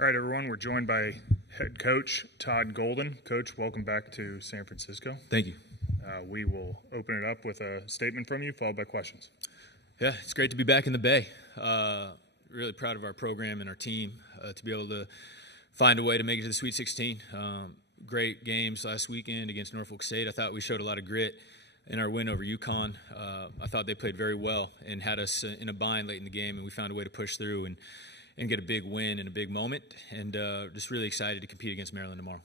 All right, everyone, we're joined by head coach Todd Golden. Coach, welcome back to San Francisco. Thank you. We will open it up with a statement from you, followed by questions. Yeah, it's great to be back in the Bay. Really proud of our program and our team to be able to find a way to make it to the Sweet 16. Great games last weekend against Norfolk State. I thought we showed a lot of grit in our win over UConn. I thought they played very well and had us in a bind late in the game, and we found a way to push through and get a big win in a big moment, and just really excited to compete against Maryland tomorrow.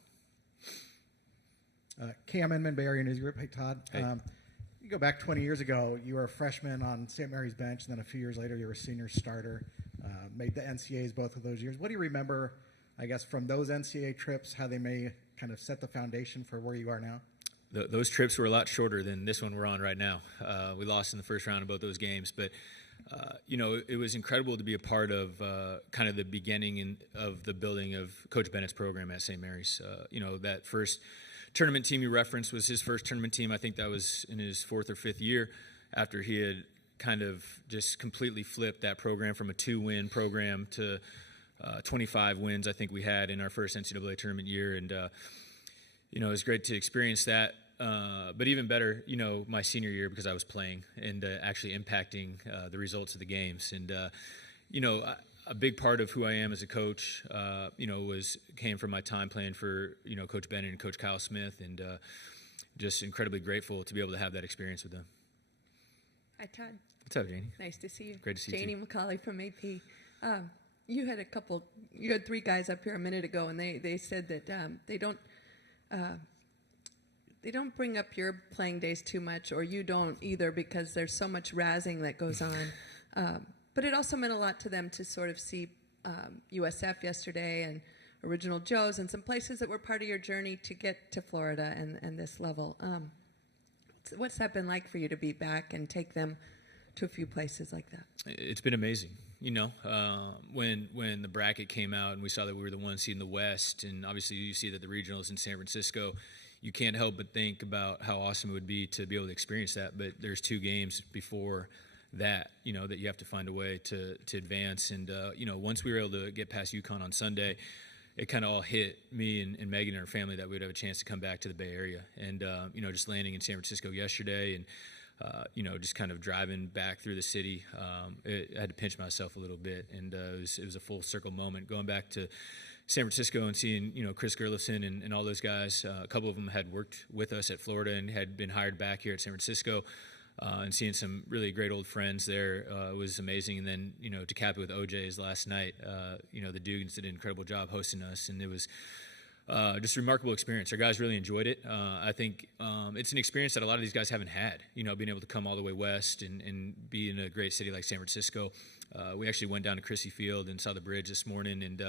Cam Inman, Bay Area News Group. Hey, Todd. Hey. You go back 20 years ago, you were a freshman on St. Mary's bench, and then a few years later you were a senior starter, made the NCAAs both of those years. What do you remember, I guess, from those NCAA trips, how they may kind of set the foundation for where you are now? Those trips were a lot shorter than this one we're on right now. We lost in the first round of both those games, but it was incredible to be a part of kind of the beginning of the building of Coach Bennett's program at St. Mary's. That first tournament team you referenced was his first tournament team. I think that was in his fourth or fifth year after he had kind of just completely flipped that program from a 2-win program to 25 wins I think we had in our first NCAA tournament year. And, it was great to experience that. But even better, my senior year because I was playing and actually impacting the results of the games. And, a big part of who I am as a coach, came from my time playing for, Coach Bennett and Coach Kyle Smith, and just incredibly grateful to be able to have that experience with them. Hi, Todd. What's up, Janie? Nice to see you. Great to see you, Janie too. McCauley from AP. You had 3 guys up here a minute ago, and they said that they don't bring up your playing days too much, or you don't either, because there's so much razzing that goes on. But it also meant a lot to them to sort of see USF yesterday and Original Joe's and some places that were part of your journey to get to Florida and this level. What's that been like for you to be back and take them to a few places like that? It's been amazing. When the bracket came out and we saw that we were the 1 seed in the West, and obviously you see that the regionals in San Francisco, you can't help but think about how awesome it would be to be able to experience that. But there's 2 games before that, that you have to find a way to advance. And, once we were able to get past UConn on Sunday, it kind of all hit me and Megan and her family that we'd have a chance to come back to the Bay Area. And, just landing in San Francisco yesterday and, just kind of driving back through the city, I had to pinch myself a little bit. And it was a full circle moment going back to San Francisco and seeing, Chris Gerlifson and all those guys. A couple of them had worked with us at Florida and had been hired back here at San Francisco. And seeing some really great old friends there was amazing. And then, to cap it with OJ's last night, the Dugans did an incredible job hosting us, and it was just a remarkable experience. Our guys really enjoyed it. I think it's an experience that a lot of these guys haven't had, being able to come all the way west and be in a great city like San Francisco. We actually went down to Chrissy Field and saw the bridge this morning, and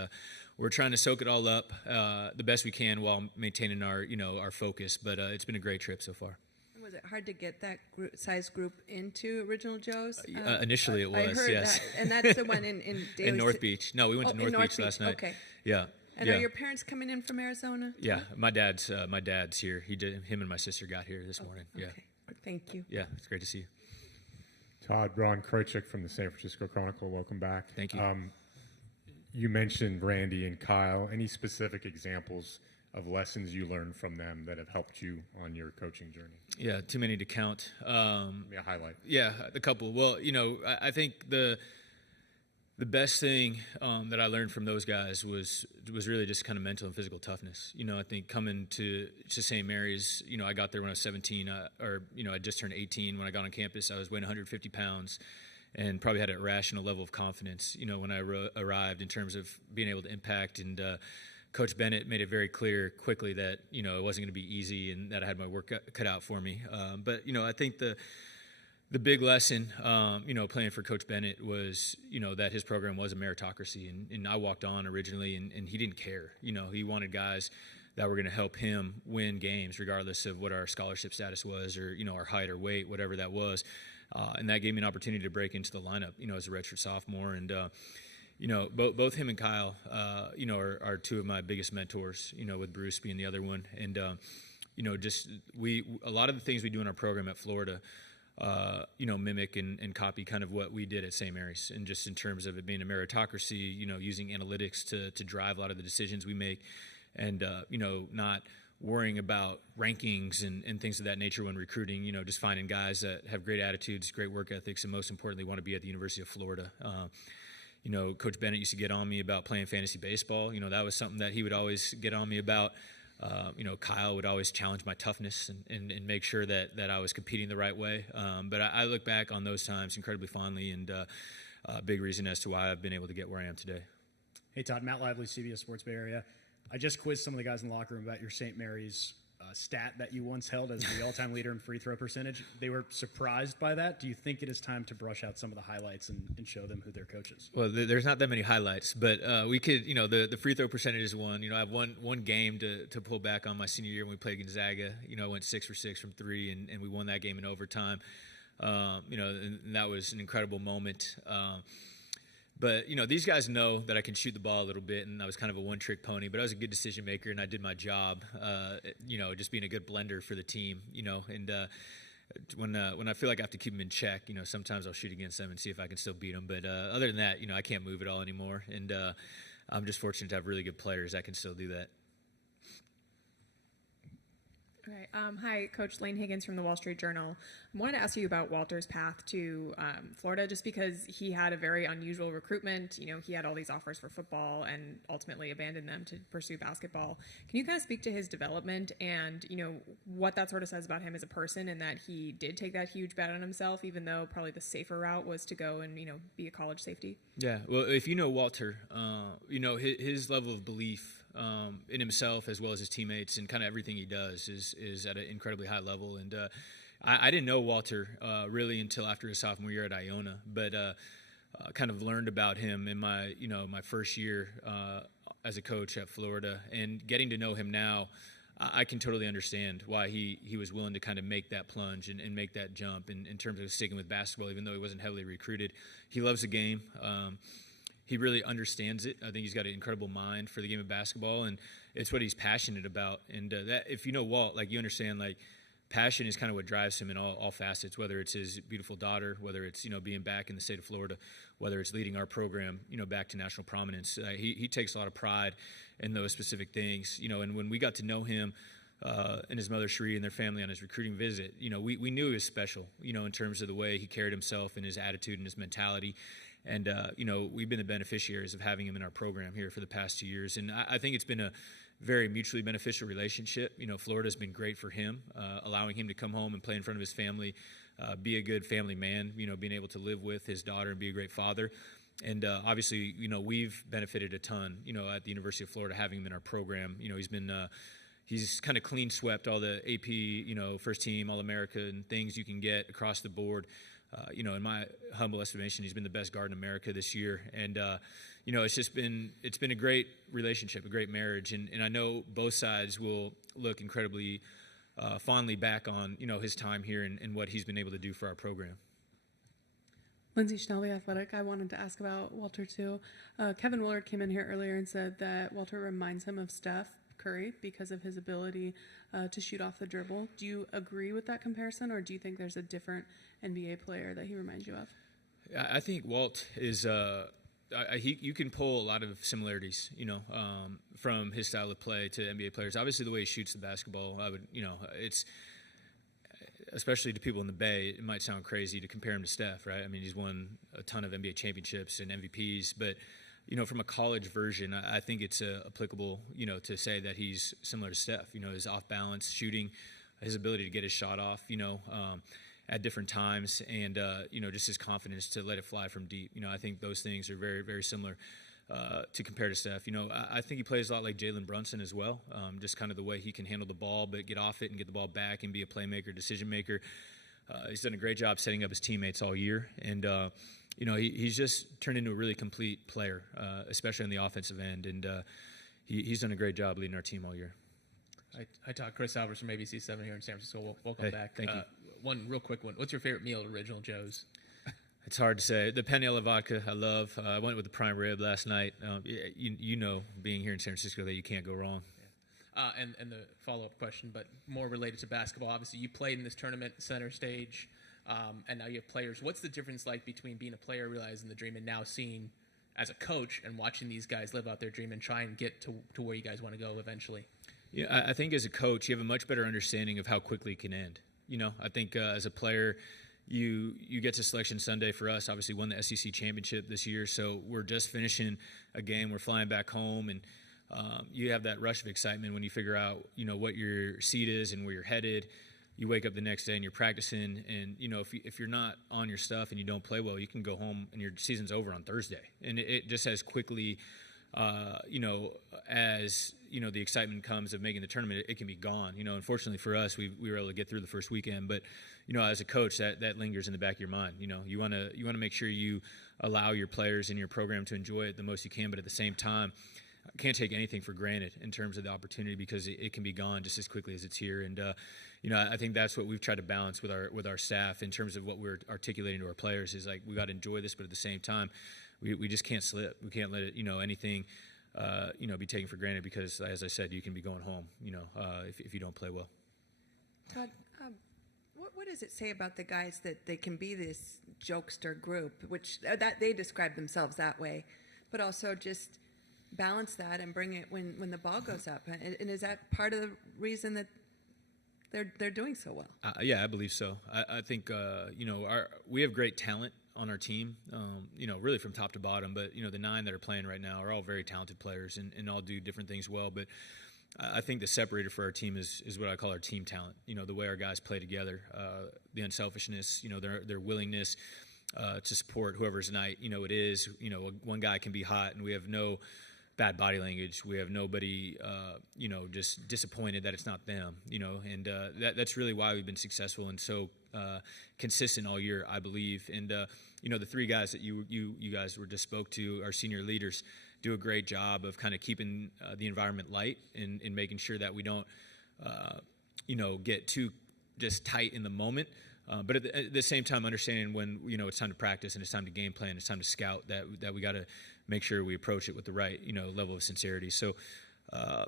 we're trying to soak it all up the best we can while maintaining our focus. But it's been a great trip so far. Was it hard to get that size group into Original Joe's? Initially it was, I heard yes. that, and that's the one in Daly in North Beach. No, we went to North Beach last night. Okay. Yeah. And yeah. Are your parents coming in from Arizona? Yeah, my dad's here. Him and my sister got here this morning. Okay. Yeah. Thank you. Yeah, it's great to see you. Todd, Ron Krojcik from the San Francisco Chronicle. Welcome back. Thank you. You mentioned Randy and Kyle. Any specific examples of lessons you learned from them that have helped you on your coaching journey? Yeah, too many to count. Highlight. Yeah, a couple. Well, I think the best thing that I learned from those guys was really just kind of mental and physical toughness. I think coming to St. Mary's, I got there when I was 17, I just turned 18 when I got on campus. I was weighing 150 pounds and probably had an irrational level of confidence, when I arrived in terms of being able to impact. And Coach Bennett made it very clear quickly that, it wasn't going to be easy and that I had my work cut out for me. But I think the big lesson, playing for Coach Bennett was, that his program was a meritocracy. And I walked on originally, and he didn't care. He wanted guys that were going to help him win games, regardless of what our scholarship status was or, our height or weight, whatever that was. And that gave me an opportunity to break into the lineup, as a redshirt sophomore. And, both him and Kyle, are 2 of my biggest mentors, with Bruce being the other one. And, a lot of the things we do in our program at Florida, mimic and copy kind of what we did at St. Mary's, and just in terms of it being a meritocracy, using analytics to drive a lot of the decisions we make, and not worrying about rankings and things of that nature when recruiting. Just finding guys that have great attitudes, great work ethics, and most importantly, want to be at the University of Florida. Coach Bennett used to get on me about playing fantasy baseball. That was something that he would always get on me about. Kyle would always challenge my toughness and make sure that I was competing the right way. But I look back on those times incredibly fondly, and a big reason as to why I've been able to get where I am today. Hey, Todd, Matt Lively, CBS Sports Bay Area. I just quizzed some of the guys in the locker room about your St. Mary's stat that you once held as the all-time leader in free throw percentage. They were surprised by that. Do you think it is time to brush out some of the highlights and show them who their coach is? Well, there's not that many highlights, but we could, the free throw percentage is one. I have one game to pull back on my senior year when we played Gonzaga. I went 6 for 6 from 3, and we won that game in overtime. And that was an incredible moment. But, these guys know that I can shoot the ball a little bit, and I was kind of a one-trick pony, but I was a good decision maker, and I did my job, just being a good blender for the team, and when I feel like I have to keep them in check, sometimes I'll shoot against them and see if I can still beat them. But other than that, I can't move it all anymore, and I'm just fortunate to have really good players that can still do that. All right. Hi, Coach Lane Higgins from the Wall Street Journal. I wanted to ask you about Walter's path to Florida, just because he had a very unusual recruitment. He had all these offers for football and ultimately abandoned them to pursue basketball. Can you kind of speak to his development and, what that sort of says about him as a person, and that he did take that huge bet on himself, even though probably the safer route was to go and, be a college safety? Yeah. Well, if you know Walter, his level of belief in himself as well as his teammates and kind of everything he does is at an incredibly high level. And I didn't know Walter really until after his sophomore year at Iona, but kind of learned about him in my first year as a coach at Florida, and getting to know him now. I can totally understand why he was willing to kind of make that plunge and make that jump in terms of sticking with basketball, even though he wasn't heavily recruited. He loves the game. He really understands it. I think he's got an incredible mind for the game of basketball, and it's what he's passionate about. And that, if you know Walt, you understand, passion is kind of what drives him in all facets, whether it's his beautiful daughter, whether it's, being back in the state of Florida, whether it's leading our program, back to national prominence. He takes a lot of pride in those specific things, and when we got to know him, and his mother Sheree and their family on his recruiting visit, we knew he was special, in terms of the way he carried himself and his attitude and his mentality. And, we've been the beneficiaries of having him in our program here for the past 2 years. And I think it's been a very mutually beneficial relationship. Florida's been great for him, allowing him to come home and play in front of his family, be a good family man, being able to live with his daughter and be a great father. And obviously, we've benefited a ton, at the University of Florida having him in our program. He's kind of clean swept all the AP, first team, All-America and things you can get across the board. In my humble estimation, he's been the best guard in America this year. And, it's been a great relationship, a great marriage. And I know both sides will look incredibly fondly back on, his time here and what he's been able to do for our program. Lindsay Schnell, The Athletic. I wanted to ask about Walter, too. Kevin Willard came in here earlier and said that Walter reminds him of Steph Curry because of his ability to shoot off the dribble. Do you agree with that comparison, or do you think there's a different NBA player that he reminds you of? I think Walt is you can pull a lot of similarities, from his style of play to NBA players. Obviously, the way he shoots the basketball, it's especially to people in the Bay, it might sound crazy to compare him to Steph, right? I mean, he's won a ton of NBA championships and MVPs, but from a college version, I think it's applicable, to say that he's similar to Steph. His off-balance shooting, his ability to get his shot off, at different times, and just his confidence to let it fly from deep. I think those things are very, very similar to compare to Steph. I think he plays a lot like Jalen Brunson as well, just kind of the way he can handle the ball, but get off it and get the ball back and be a playmaker, decision maker. He's done a great job setting up his teammates all year, and he's just turned into a really complete player, especially on the offensive end, and he's done a great job leading our team all year. Hi, Todd. Chris Alvarez from ABC7 here in San Francisco. Welcome hey, back. Thank you. One real quick one. What's your favorite meal at Original Joe's? It's hard to say. The Panela vodka I love. I went with the prime rib last night. Being here in San Francisco, that you can't go wrong. Yeah. And the follow-up question, but more related to basketball. Obviously, you played in this tournament, center stage. and now you have players. What's the difference like between being a player, realizing the dream, and now seeing as a coach and watching these guys live out their dream and try and get to where you guys want to go eventually? Yeah, I think as a coach, you have a much better understanding of how quickly it can end. I think as a player, you get to Selection Sunday. For us, obviously won the SEC championship this year, so we're just finishing a game. We're flying back home, and you have that rush of excitement when you figure out what your seat is and where you're headed. You wake up the next day and you're practicing, and if you're not on your stuff and you don't play well, you can go home and your season's over on Thursday. And it just as quickly, as the excitement comes of making the tournament, it can be gone. Unfortunately for us, we were able to get through the first weekend, but as a coach, that lingers in the back of your mind. You want to make sure you allow your players in your program to enjoy it the most you can, but at the same time, can't take anything for granted in terms of the opportunity, because it can be gone just as quickly as it's here. And I think that's what we've tried to balance with our staff in terms of what we're articulating to our players is like, we got to enjoy this, but at the same time, we just can't slip. We can't let it anything be taken for granted, because as I said, you can be going home if you don't play well. Todd, what does it say about the guys that they can be this jokester group, which that they describe themselves that way, but also just balance that and bring it when the ball goes up? And is that part of the reason that they're doing so well? Yeah, I believe so. I think we have great talent on our team, really from top to bottom. But the 9 that are playing right now are all very talented players and all do different things well. But I think the separator for our team is what I call our team talent. The way our guys play together, the unselfishness, their willingness to support whoever's night it is. One guy can be hot, and we have no bad body language. We have nobody, just disappointed that it's not them, and that's really why we've been successful and so consistent all year, I believe. And the 3 guys that you guys were just spoke to, our senior leaders, do a great job of kind of keeping the environment light and making sure that we don't, get too just tight in the moment. But at the same time, understanding when it's time to practice and it's time to game plan, it's time to scout, that we got to make sure we approach it with the right level of sincerity. So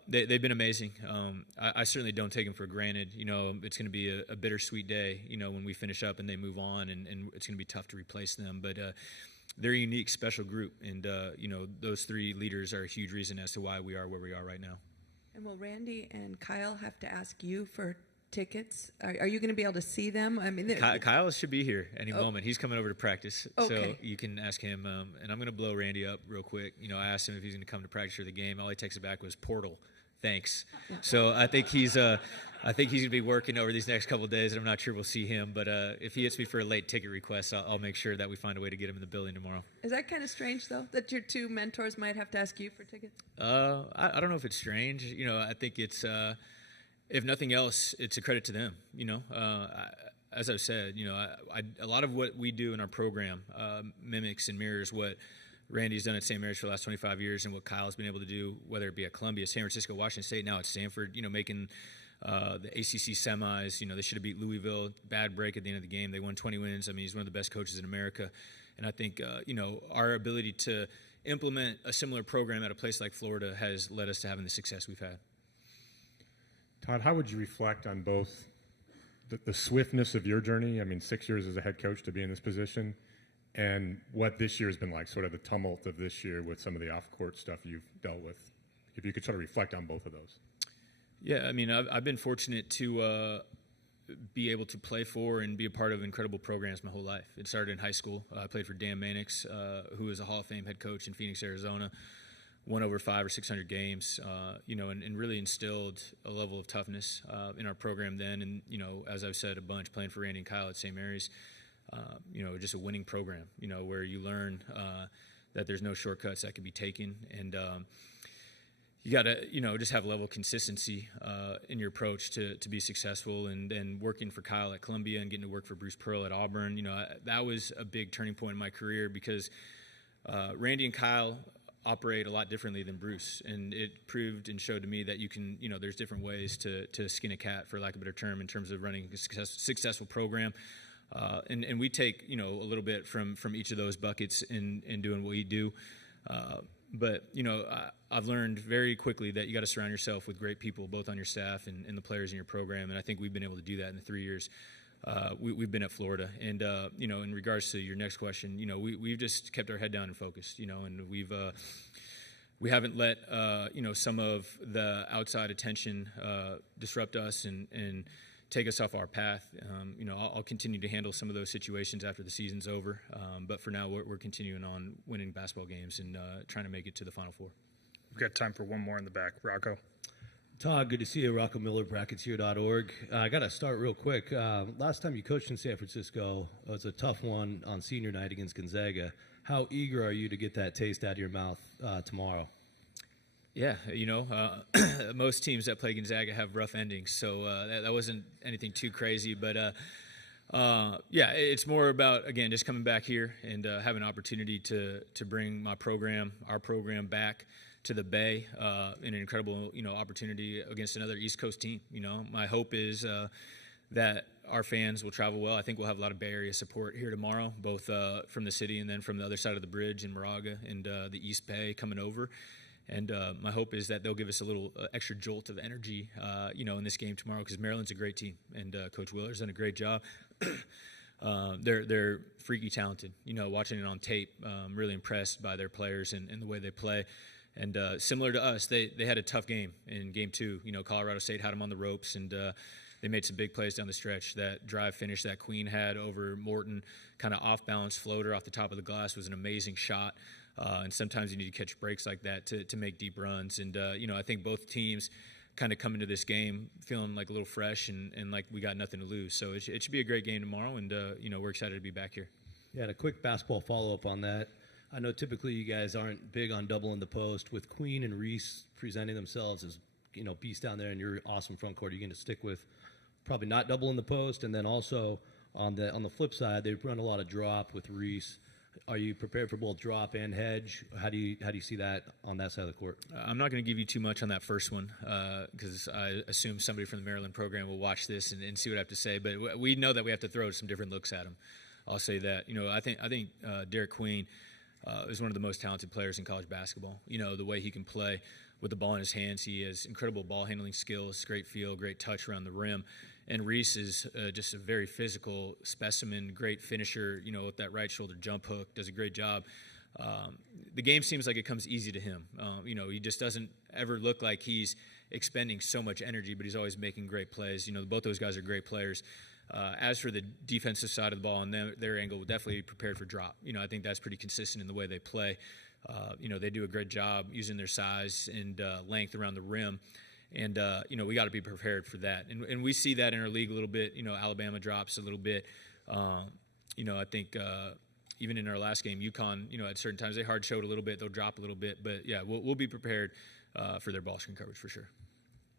they've been amazing. I certainly don't take them for granted. It's going to be a bittersweet day. When we finish up and they move on, and it's going to be tough to replace them. But they're a unique, special group, and those 3 leaders are a huge reason as to why we are where we are right now. And will Randy and Kyle have to ask you for tickets? Are you going to be able to see them? I mean, Kyle should be here any moment. He's coming over to practice, okay. So you can ask him. And I'm going to blow Randy up real quick. I asked him if he's going to come to practice for the game. All he texted back was "Portal, thanks." So I think he's going to be working over these next couple of days, and I'm not sure we'll see him. But if he hits me for a late ticket request, I'll make sure that we find a way to get him in the building tomorrow. Is that kind of strange, though, that your 2 mentors might have to ask you for tickets? I don't know if it's strange. I think it's. If nothing else, it's a credit to them. As I've said, a lot of what we do in our program mimics and mirrors what Randy's done at St. Mary's for the last 25 years and what Kyle's been able to do, whether it be at Columbia, San Francisco, Washington State, now at Stanford, making the ACC semis. They should have beat Louisville. Bad break at the end of the game. They won 20 wins. I mean, he's one of the best coaches in America. And I think, our ability to implement a similar program at a place like Florida has led us to having the success we've had. Todd, how would you reflect on both the swiftness of your journey, 6 years as a head coach to be in this position, and what this year has been like, sort of the tumult of this year with some of the off-court stuff you've dealt with? If you could sort of reflect on both of those. Yeah, I've been fortunate to be able to play for and be a part of incredible programs my whole life. It started in high school. I played for Dan Mannix, who is a Hall of Fame head coach in Phoenix, Arizona. Won over 500 or 600 games, and really instilled a level of toughness in our program then. And, as I've said a bunch, playing for Randy and Kyle at St. Mary's, just a winning program, where you learn that there's no shortcuts that can be taken. And you got to, just have a level of consistency in your approach to be successful. And then working for Kyle at Columbia and getting to work for Bruce Pearl at Auburn, that was a big turning point in my career, because Randy and Kyle operate a lot differently than Bruce, and it proved and showed to me that you can, there's different ways to skin a cat, for lack of a better term, in terms of running a successful program. And we take, a little bit from each of those buckets in doing what we do. But I've learned very quickly that you got to surround yourself with great people, both on your staff and the players in your program. And I think we've been able to do that in the 3 years we've been at Florida. And, in regards to your next question, we've just kept our head down and focused, and we haven't let, some of the outside attention disrupt us and take us off our path. I'll continue to handle some of those situations after the season's over. But for now, we're continuing on winning basketball games and trying to make it to the Final Four. We've got time for one more in the back. Rocco. Todd, good to see you. Rocco Miller, bracketshere.org. I got to start real quick. Last time you coached in San Francisco, it was a tough one on senior night against Gonzaga. How eager are you to get that taste out of your mouth tomorrow? Yeah, most teams that play Gonzaga have rough endings, so that wasn't anything too crazy. But, it's more about, again, just coming back here and having an opportunity to bring our program back to the Bay in an incredible, opportunity against another East Coast team. My hope is that our fans will travel well. I think we'll have a lot of Bay Area support here tomorrow, both from the city and then from the other side of the bridge in Moraga and the East Bay coming over. And my hope is that they'll give us a little extra jolt of energy, in this game tomorrow, because Maryland's a great team, and Coach Willer's done a great job. They're freaky talented. Watching it on tape, really impressed by their players and the way they play. And similar to us, they had a tough game in Game 2. Colorado State had them on the ropes, and they made some big plays down the stretch. That drive finish that Queen had over Morton, kind of off-balance floater off the top of the glass, was an amazing shot. And sometimes you need to catch breaks like that to make deep runs. And, I think both teams kind of come into this game feeling like a little fresh and like we got nothing to lose. So it should be a great game tomorrow, and, we're excited to be back here. Yeah, and a quick basketball follow-up on that. I know typically you guys aren't big on doubling the post. With Queen and Reese presenting themselves as, beasts down there in your awesome front court, you're going to stick with probably not doubling the post. And then also on the flip side, they run a lot of drop with Reese. Are you prepared for both drop and hedge? How do you see that on that side of the court? I'm not going to give you too much on that first one because I assume somebody from the Maryland program will watch this and see what I have to say. But we know that we have to throw some different looks at him. I'll say that. I think Derek Queen is one of the most talented players in college basketball. The way he can play with the ball in his hands. He has incredible ball handling skills, great feel, great touch around the rim. And Reese is just a very physical specimen, great finisher, with that right shoulder jump hook, does a great job. The game seems like it comes easy to him. He just doesn't ever look like he's expending so much energy, but he's always making great plays. Both those guys are great players. As for the defensive side of the ball and their angle, definitely prepared for drop. I think that's pretty consistent in the way they play. They do a great job using their size and length around the rim. And, we got to be prepared for that. And we see that in our league a little bit. Alabama drops a little bit. I think even in our last game, UConn, at certain times they hard showed a little bit. They'll drop a little bit. But, yeah, we'll be prepared for their ball screen coverage for sure.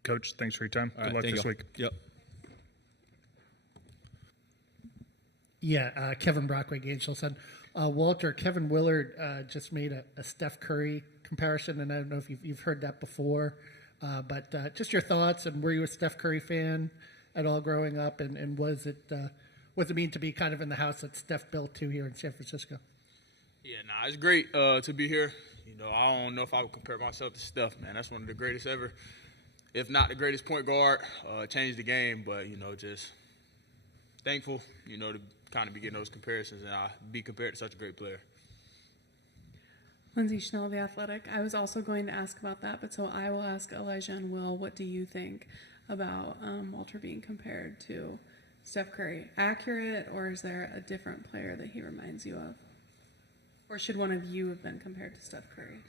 Coach, thanks for your time. Good luck this week. Yep. Yeah, Kevin Brockway, Gainesville said, Walter, Kevin Willard just made a Steph Curry comparison, and I don't know if you've heard that before, but just your thoughts, and were you a Steph Curry fan at all growing up, and what does it mean to be kind of in the house that Steph built to here in San Francisco? Yeah, it's great to be here. I don't know if I would compare myself to Steph, man. That's one of the greatest ever, if not the greatest point guard, changed the game, but, just thankful, to kind of be getting those comparisons and be compared to such a great player. Lindsay Schnell, The Athletic. I was also going to ask about that, but so I will ask Elijah and Will, what do you think about Walter being compared to Steph Curry? Accurate, or is there a different player that he reminds you of? Or should one of you have been compared to Steph Curry?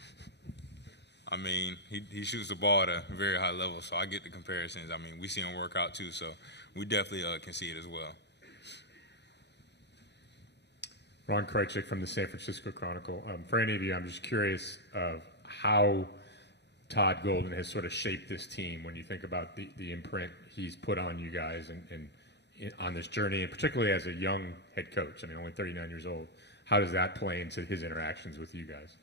I mean, he shoots the ball at a very high level, so I get the comparisons. I mean, we see him work out too, so we definitely can see it as well. Ron Krejcik from the San Francisco Chronicle. For any of you, I'm just curious of how Todd Golden has sort of shaped this team when you think about the imprint he's put on you guys and on this journey, and particularly as a young head coach. I mean, only 39 years old. How does that play into his interactions with you guys?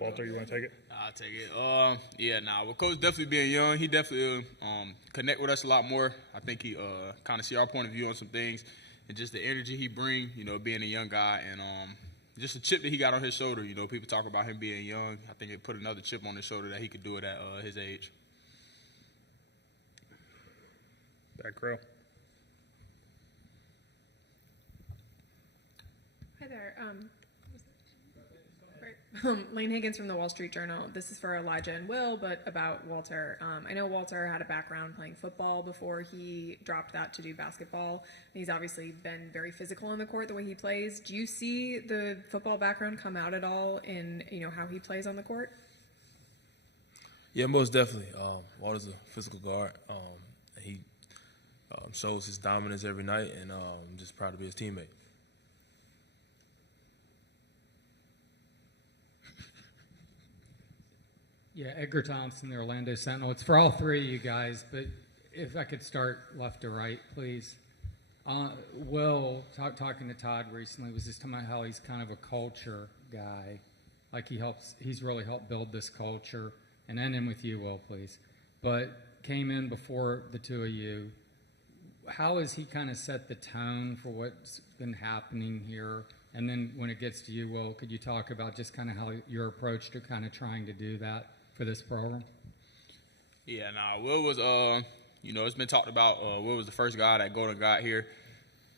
Walter, you want to take it? I'll take it. With Coach definitely being young, he definitely connect with us a lot more. I think he kind of see our point of view on some things, and just the energy he bring, being a young guy, and just the chip that he got on his shoulder. People talk about him being young. I think it put another chip on his shoulder that he could do it at his age. Back row. Hi there. Lane Higgins from the Wall Street Journal. This is for Elijah and Will, but about Walter. I know Walter had a background playing football before he dropped that to do basketball. He's obviously been very physical on the court the way he plays. Do you see the football background come out at all in how he plays on the court? Yeah, most definitely. Walter's a physical guard. He shows his dominance every night, and I'm just proud to be his teammate. Yeah, Edgar Thompson, the Orlando Sentinel. It's for all three of you guys, but if I could start left to right, please. Will, talking to Todd recently, was just talking about how he's kind of a culture guy. Like he's really helped build this culture. And then in with you, Will, please. But came in before the two of you. How has he kind of set the tone for what's been happening here? And then when it gets to you, Will, could you talk about just kind of how your approach to kind of trying to do that for this program? Yeah, Will was, it's been talked about. Will was the first guy that Golden got here.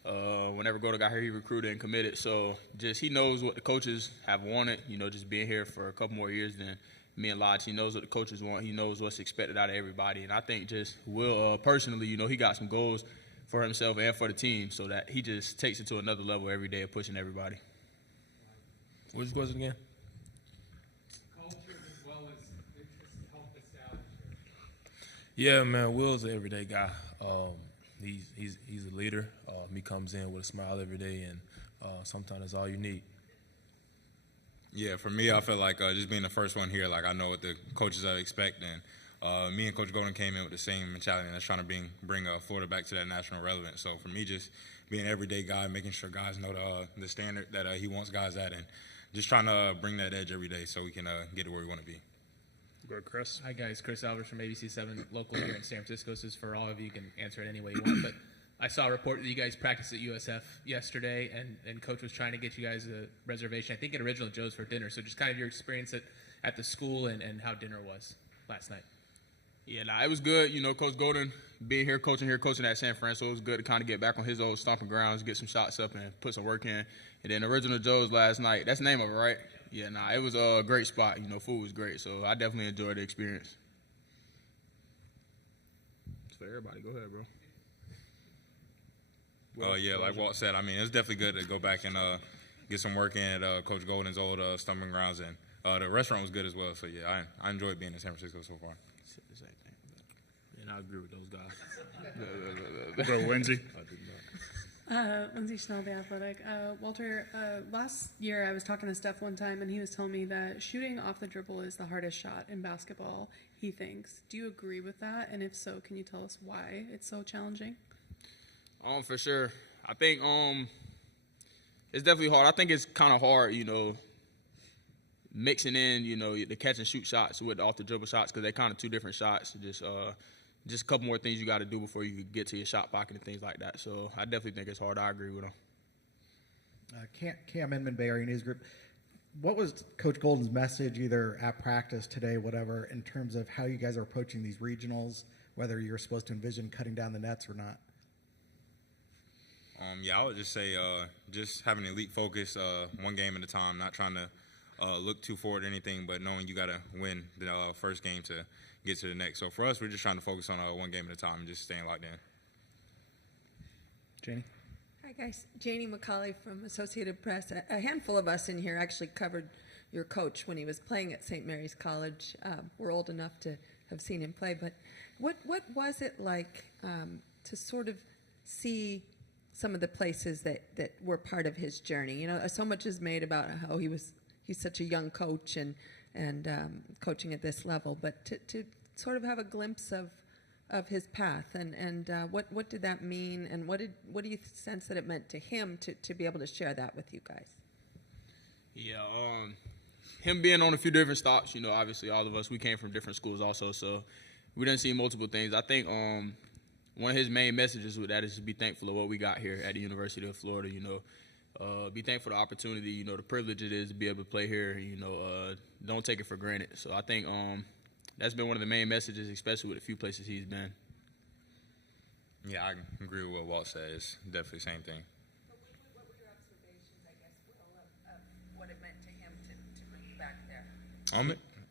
Whenever Golden got here, he recruited and committed. So just he knows what the coaches have wanted, just being here for a couple more years than me and Lodge. He knows what the coaches want. He knows what's expected out of everybody. And I think just Will, personally, he got some goals for himself and for the team so that he just takes it to another level every day of pushing everybody. What's your question again? Yeah, man, Will's an everyday guy. He's a leader. He comes in with a smile every day, and sometimes that's all you need. Yeah, for me, I feel like just being the first one here, like I know what the coaches are expecting. Me and Coach Golden came in with the same mentality, and that's trying to bring Florida back to that national relevance. So for me, just being an everyday guy, making sure guys know the standard that he wants guys at, and just trying to bring that edge every day so we can get to where we want to be. Go, Chris. Hi, guys. Chris Alvarez from ABC7, local here in San Francisco. This is for all of you. You can answer it any way you want. But I saw a report that you guys practiced at USF yesterday, and Coach was trying to get you guys a reservation, I think at Original Joe's for dinner. So just kind of your experience at the school and how dinner was last night. Yeah, it was good. Coach Golden being here, coaching at San Fran, so it was good to kind of get back on his old stomping grounds, get some shots up, and put some work in. And then Original Joe's last night. That's the name of it, right? Yeah, it was a great spot. Food was great, so I definitely enjoyed the experience. It's for everybody. Go ahead, bro. Yeah, like Walt said, it was definitely good to go back and get some work in at Coach Golden's old stomping grounds, and the restaurant was good as well. So yeah, I enjoyed being in San Francisco so far. And I agree with those guys. Bro, Lindsay. Lindsay Schnell, The Athletic. Walter, last year I was talking to Steph one time, and he was telling me that shooting off the dribble is the hardest shot in basketball, he thinks. Do you agree with that? And if so, can you tell us why it's so challenging? For sure. I think it's definitely hard. I think it's kind of hard, mixing in, the catch and shoot shots with the off the dribble shots, because they're kind of two different shots. Just a couple more things you got to do before you get to your shot pocket and things like that. So I definitely think it's hard. I agree with him. Cam Inman, Bay Area News Group. What was Coach Golden's message, either at practice today, whatever, in terms of how you guys are approaching these regionals, whether you're supposed to envision cutting down the nets or not? I would just say just having elite focus, one game at a time, not trying to look too forward or anything, but knowing you got to win the first game to get to the next. So for us, we're just trying to focus on one game at a time and just staying locked in. Janie? Hi, guys. Janie McCauley from Associated Press. A handful of us in here actually covered your coach when he was playing at St. Mary's College. We're old enough to have seen him play. But what was it like to sort of see some of the places that were part of his journey? So much is made about how he's such a young coach and coaching at this level, but to sort of have a glimpse of his path and what did that mean, and what do you sense that it meant to him to be able to share that with you guys? Yeah, him being on a few different stops, obviously all of us, we came from different schools also, so we didn't see multiple things. I think one of his main messages with that is to be thankful of what we got here at the University of Florida, be thankful for the opportunity, the privilege it is to be able to play here, don't take it for granted. So I think that's been one of the main messages, especially with a few places he's been. Yeah, I agree with what Walt said. It's definitely the same thing. What were your observations, I guess, Will, of what it meant to him to bring you back there?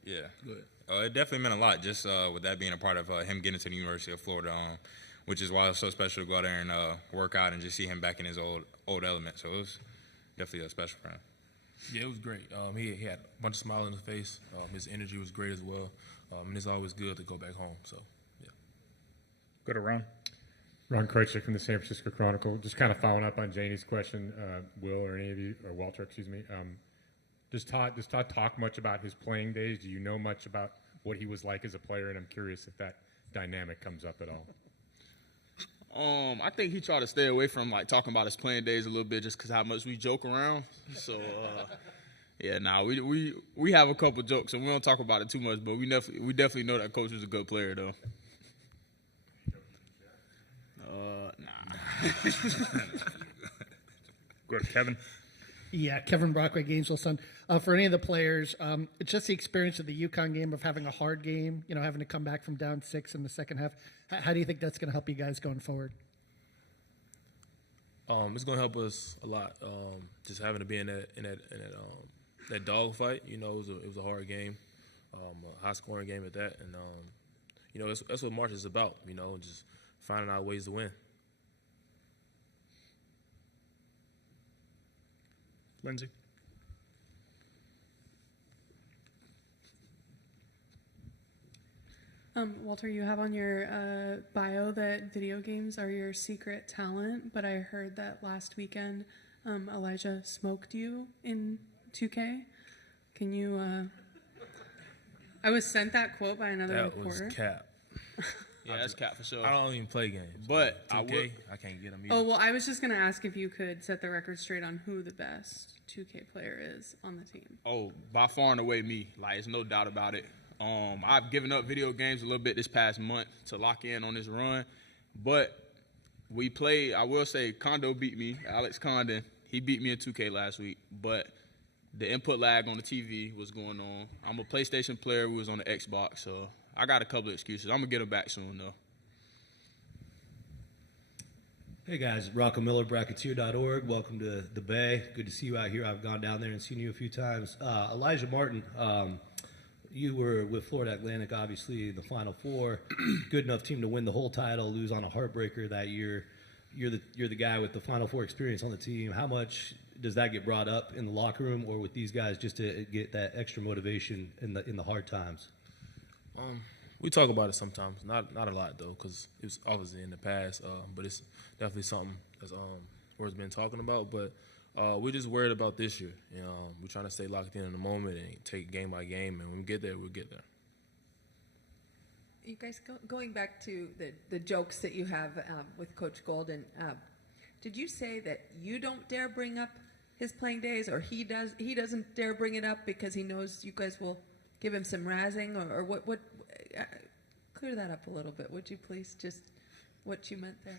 Yeah. Good. It definitely meant a lot, just with that being a part of him getting to the University of Florida, which is why it's so special to go out there and work out and just see him back in his old element. So it was definitely special for him. Yeah, it was great. He had a bunch of smiles on his face. His energy was great as well. And it's always good to go back home. So, yeah. Go to Ron. Ron Kreutzler from the San Francisco Chronicle. Just kind of following up on Janie's question, Will or any of you, or Walter, excuse me. Does Todd talk much about his playing days? Do you know much about what he was like as a player? And I'm curious if that dynamic comes up at all. I think he tried to stay away from like talking about his playing days a little bit, just because how much we joke around. So we have a couple jokes, and we don't talk about it too much. But we definitely know that coach was a good player, though. Nah. Go to Kevin. Yeah, Kevin Brockway, Gainesville Sun. For any of the players, it's just the experience of the UConn game of having a hard game, having to come back from down 6 in the second half. How do you think that's going to help you guys going forward? It's going to help us a lot. Just having to be in that dog fight. It was a hard game, a high scoring game at that, and that's what March is about. Just finding out ways to win. Lindsay. Walter, you have on your bio that video games are your secret talent, but I heard that last weekend Elijah smoked you in 2K. Can you? I was sent that quote by another reporter. That was cap. Yeah, that's cap for sure. I don't even play games. But 2K, I can't get them either. Oh, well, I was just going to ask if you could set the record straight on who the best 2K player is on the team. Oh, by far and away me. Like, there's no doubt about it. I've given up video games a little bit this past month to lock in on this run. But we played, I will say, Kondo beat me, Alex Condon. He beat me in 2K last week. But the input lag on the TV was going on. I'm a PlayStation player who was on the Xbox, so I got a couple of excuses. I'm going to get them back soon, though. Hey guys, Rocco Miller, Bracketeer.org. Welcome to the Bay. Good to see you out here. I've gone down there and seen you a few times. Elijah Martin, you were with Florida Atlantic, obviously, in the Final Four. Good enough team to win the whole title, lose on a heartbreaker that year. You're the guy with the Final Four experience on the team. How much does that get brought up in the locker room or with these guys just to get that extra motivation in the hard times? We talk about it sometimes, not a lot though, because it was obviously in the past. But it's definitely something that's worth been talking about. But we're just worried about this year. We're trying to stay locked in the moment and take game by game. And when we get there, we'll get there. You guys, going back to the jokes that you have with Coach Golden, did you say that you don't dare bring up his playing days, or he doesn't dare bring it up because he knows you guys will give him some razzing, or what? Clear that up a little bit, would you please? Just what you meant there.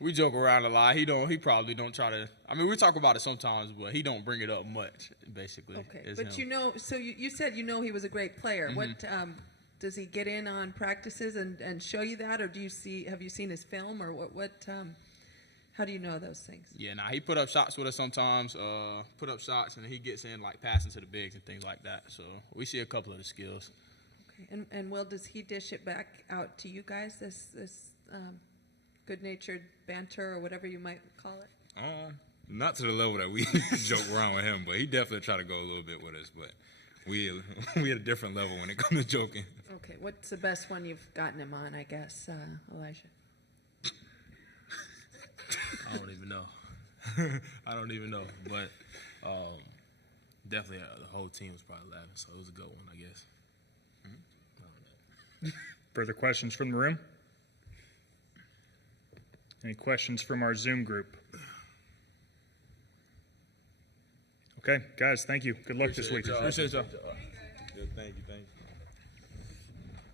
We joke around a lot. He probably don't try to. I mean, we talk about it sometimes, but he don't bring it up much. Basically. Okay, but him. So you said he was a great player. Mm-hmm. What does he get in on practices and show you that, or have you seen his film, or what? How do you know those things? Yeah, he put up shots with us sometimes. And he gets in like passing to the bigs and things like that. So we see a couple of the skills. Okay, and Will, does he dish it back out to you guys? This good-natured banter or whatever you might call it? Not to the level that we joke around with him, but he definitely try to go a little bit with us. But we at a different level when it comes to joking. Okay, what's the best one you've gotten him on? I guess Elijah. I don't even know. But definitely the whole team was probably laughing, so it was a good one, I guess. Mm-hmm. Further questions from the room? Any questions from our Zoom group? Okay, guys, thank you. Good luck this week. Appreciate y'all. Good, thank you.